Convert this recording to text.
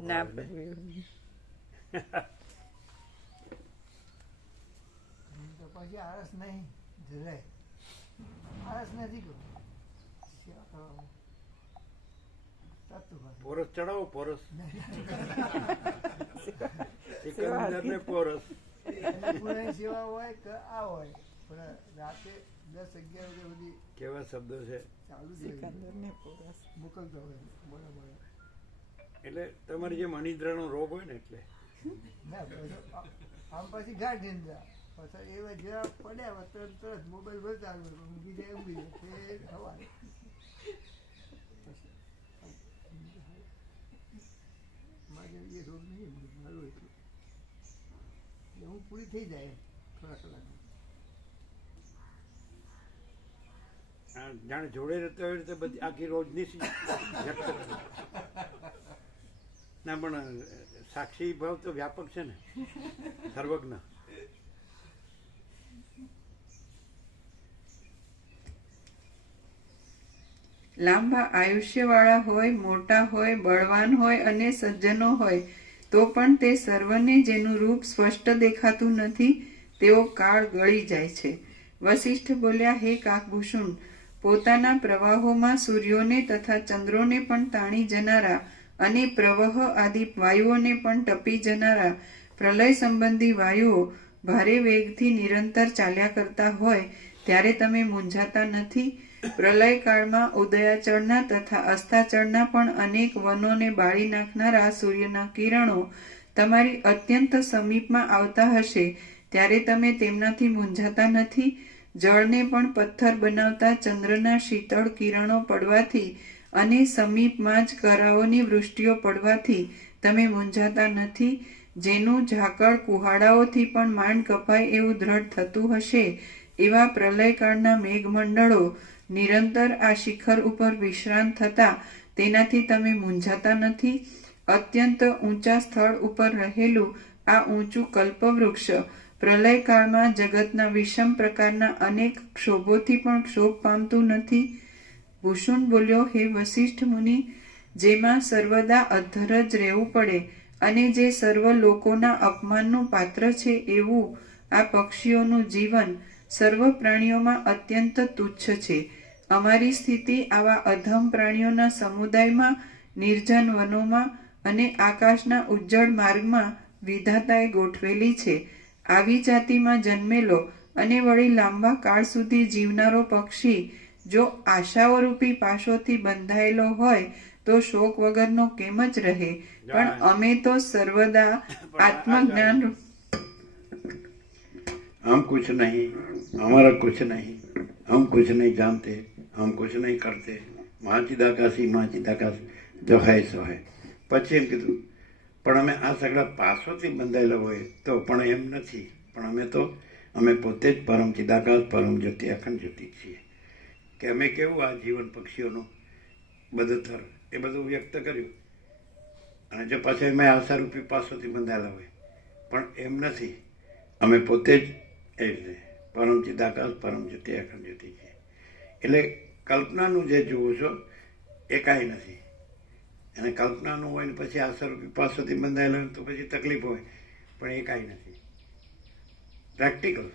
ના તો પછી આળસ નહીં જરાય આળસ નથી પોરસ ચડાવો પોરસ પોરસ પૂરાની સેવા હોય કે આ હોય પણ રાતે દસ અગિયાર વાગે સુધી કેવા શબ્દો છે ચાલુ પોરસ મોકલતો હોય બોલો બોલો એટલે તમારી જે મનિદ્રાનો રોગ હોય ને એટલે આમ પછી ગાઢ નિંદ્રા પછી એવા જેવા પડ્યા તરત તરત મોબાઈલ હોય. ઊંઘી જાય ઊંઘી જાય સવારે મારે એ રોગ નહીં મારું એટલું એટલે હું પૂરી થઈ જાય થોડા જાણે જોડે રહેતા હોય રીતે બધી આખી રોજની વ્યક્ત. ના, પણ સાક્ષી ભાવ તો વ્યાપક છે ને. સર્વજ્ઞ. લાંબા આયુષ્યવાળા હોય, મોટા હોય, બળવાન હોય અને સજ્જનો હોય, તો પણ તે સર્વને જેનું રૂપ સ્પષ્ટ દેખાતું નથી, તેઓ કાળ ગળી જાય છે. વશિષ્ઠ બોલ્યા, હે કાકભૂષણ, પોતાના પ્રવાહોમાં સૂર્યોને તથા ચંદ્રોને પણ તાણી જનારા અને પ્રવાહ આદિ વાયુઓને પણ ટપી જનારા પ્રલય સંબંધી વાયુઓ ભારે વેગથી નિરંતર ચાલ્યા કરતા હોય ત્યારે તમે મૂંઝાતા નથી? પ્રલય કાળમાં ઉદયાચળના તથા અસ્તાચળના પણ અનેક વનોને બાળી નાખનારા સૂર્યના કિરણો તમારી અત્યંત સમીપમાં આવતા હશે, ત્યારે તમે તેમનાથી મૂંઝાતા નથી? જળને પણ પથ્થર બનાવતા ચંદ્રના શીતળ કિરણો પડવાથી અને સમીપમાં જ કરાઓની વૃષ્ટિઓ પડવાથી તમે મૂંઝાતા નથી. જેનું ઝાકળ કુહાડાઓથી પણ માંડ કપાય એવું દ્રઢ થતું હશે, એવા પ્રલયકાળના મેઘમંડળો નિરંતર આ શિખર ઉપર વિશ્રાંત થતા તેનાથી તમે મૂંઝાતા નથી. અત્યંત ઊંચા સ્થળ ઉપર રહેલું આ ઊંચું કલ્પવૃક્ષ પ્રલયકાળમાં જગતના વિષમ પ્રકારના અનેક ક્ષોભોથી પણ ક્ષોભ પામતું નથી. ભૂષણ બોલ્યો, હે વશિષ્ઠ મુનિ, જેમાં સર્વદા અધ્ધર જ રહેવું પડે અને જે સર્વ લોકોના અપમાનનું પાત્ર છે એવું આ પક્ષીઓનું જીવન સર્વ પ્રાણીઓમાં અત્યંત તુચ્છ છે. અમારી સ્થિતિ આવા અધમ પ્રાણીઓના સમુદાયમાં, નિર્જન વનોમાં અને આકાશના ઉજ્જળ માર્ગમાં વિધાતાએ ગોઠવેલી છે. આવી જાતિમાં જન્મેલો અને વળી લાંબા કાળ સુધી જીવનારો પક્ષી જો આશાઓ રૂપી પાશોથી બંધાયેલો હોય તો શોક વગરનો કેમ જ રહે પણ અમે તો સર્વદા આત્મજ્ઞાન हम कुछ नहीं हमारा कुछ नहीं हम कुछ नहीं जानते हम कुछ नहीं करते મહાચિદાકાશી મહાચિદાકાશ જો હે સો હે પછી એમ કીધું પણ અમે આ સગડા પાસોથી બંધાયેલા હોય તો પણ એમ નથી પણ અમે તો અમે પોતે જ પરમ ચિદાકાશ પરમ જ્યોતિ અખંડ જ્યોતિ છીએ કે અમે કેવું આ જીવન પક્ષીઓનું બધું એ બધું વ્યક્ત કર્યું. અને જો પાછા અમે આશારૂપી પાસોથી બંધાયેલા હોય. પણ એમ નથી. અમે પોતે જ એ રીતે પરમચિત આકાશ પરમજ્યોતિ અખંડ જ્યોતિ છે એટલે કલ્પનાનું જે જુઓ છો, એ કાંઈ નથી. અને કલ્પનાનું હોય ને પછી આશારૂપી પાસોથી બંધાયેલા હોય તો પછી તકલીફ હોય, પણ એ કાંઈ નથી. પ્રેક્ટિકલ